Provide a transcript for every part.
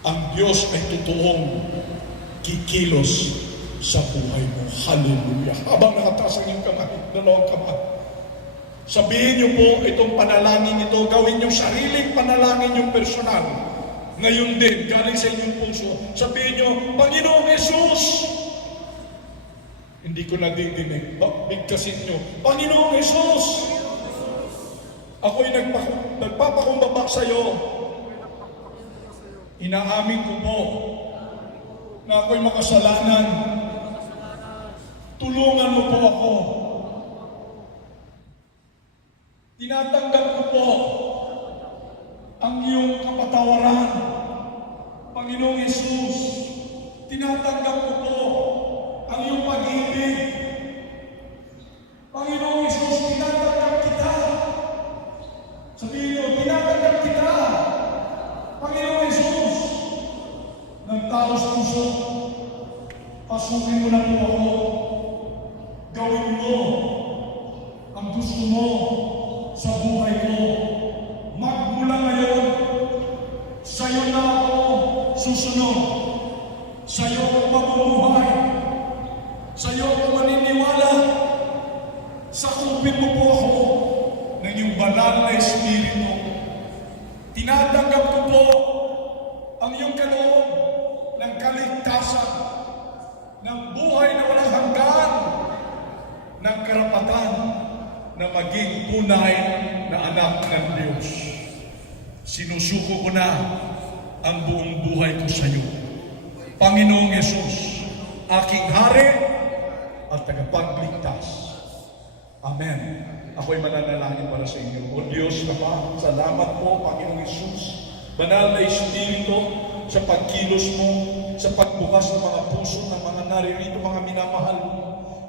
ang Diyos ay totoong kikilos sa buhay mo. Hallelujah. Habang nakataas ang iyong kamay, dalawang kamay, sabihin niyo po itong panalangin ito, gawin niyo sariling panalangin yung personal. Ngayon din, galing sa inyong puso, sabihin niyo, Panginoong Jesus, hindi ko nadidinig, bigkasin niyo, Panginoong Jesus, ako'y nagpapakumbaba sa iyo. Inaamin ko po na ako'y makasalanan. Tulungan mo po ako. Tinatanggap ko po ang iyong kapatawaran. Panginoong Jesus, tinatanggap ko po ang iyong pag-ibig. Panginoong Jesus, tinatanggap kita. Sabihin niyo, tinatanggap kita. Panginoong Jesus, ng taos puso, pasukin mo na po ako. Gawin mo ang gusto mo sa buhay ko. Magmula ngayon, sa'yo na ako susunod. Sa'yo ako mamumuhay. Sa'yo ako maniniwala. Sakupin mo po ako ng iyong banal na Espiritu. Tinatanggap ko po ang iyong kaloob ng kaligtasan, ng buhay na walang hanggan, ng karapatan na maging tunay na anak ng Diyos. Sinusuko ko na ang buong buhay ko sa iyo. Panginoong Yesus, aking hari at tagapagligtas. Amen. Ako'y mananalangin para sa inyo. O Diyos, Ama, salamat po, Panginoong Yesus. Banal na Espiritu, sa pagkilos mo, sa pagbukas ng mga puso ng mga naririto, mga minamahal mo,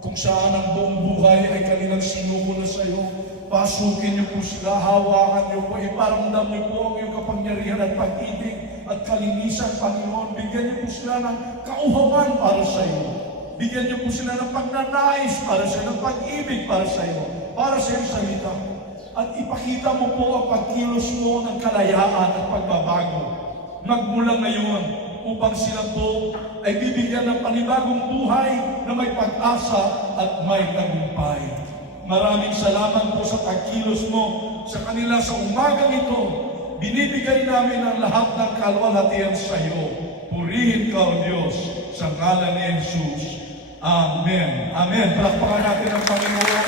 kung saan ang buong buhay ay kanilang sinuko na sa iyo. Pasukin niyo po sila, hawakan niyo po, iparamdam niyo po ang iyong kapangyarihan at pag-ibig at kalinisan, Panginoon. Bigyan niyo po sila ng kauhawan para sa iyo. Bigyan niyo po sila ng pagnanais para sa iyo, ng pag-ibig para sa iyo, para sa iyong salita. At ipakita mo po ang pagkilos mo ng kalayaan at pagbabago. Magmula ngayon upang sila po ay bibigyan ng panibagong buhay na may pag-asa at may tagumpay. Maraming salamat po sa pagkilos mo sa kanila sa umagang ito. Binibigay namin ang lahat ng kalwalhatian sa iyo. Purihin ka, O Diyos, sa ngalan ni Jesus. Amen. Amen. Palakpakan natin ang Panginoon.